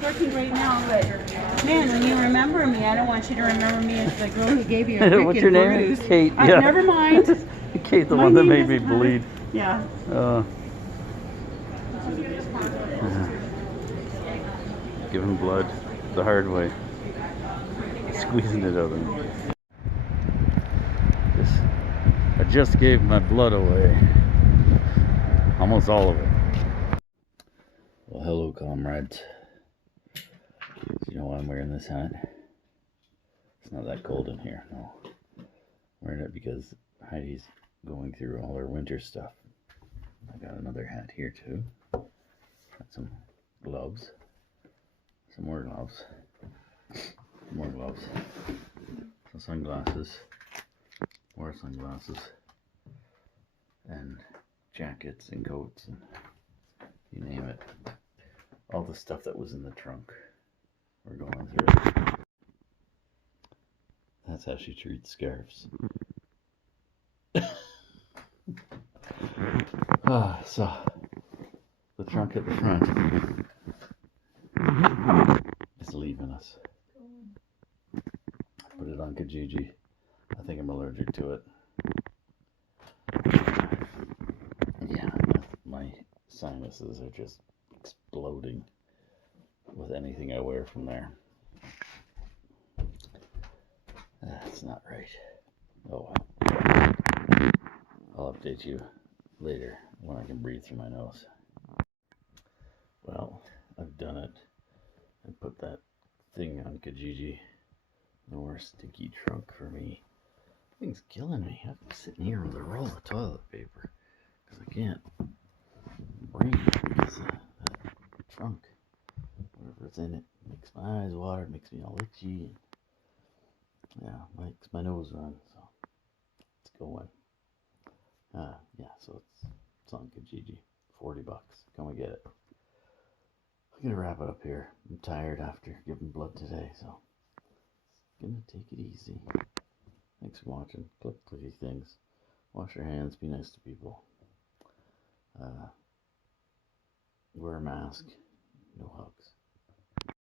It's working right now, but man, when you remember me, I don't want you to remember me as the girl who gave you a freaking What's your name? bruise. Kate. Yeah. Never mind. Kate, the My one that name made me doesn't matter. bleed. Yeah. Giving blood the hard way. Squeezing it out of me. I just gave my blood away. Almost all of it. Well, hello, comrades. You know why I'm wearing this hat? It's not that cold in here, no. I'm wearing it because Heidi's going through all her winter stuff. I got another hat here too. Got some gloves. Some more gloves. More gloves. Some sunglasses. More sunglasses. And jackets and coats and you name it. All the stuff that was in the trunk. We're going through it. That's how she treats scarves. So the trunk at the front is leaving us. Put it on Kijiji. I think I'm allergic to it. Yeah, my sinuses are just exploding with anything I wear from there. That's not right. Oh well. I'll update you later when I can breathe through my nose. Well, I've done it. I put that thing on Kijiji. No more stinky trunk for me. Thing's killing me. I'm sitting here with a roll of toilet paper because I can't breathe because of that trunk. Whatever's in it makes my eyes water, makes me all itchy. And yeah, makes my nose run. So it's going. Yeah, so it's on Kijiji. $40. Come and get it. I'm gonna wrap it up here. I'm tired after giving blood today, so gonna take it easy. Thanks for watching. Click clicky things. Wash your hands. Be nice to people. Wear a mask. No hugs.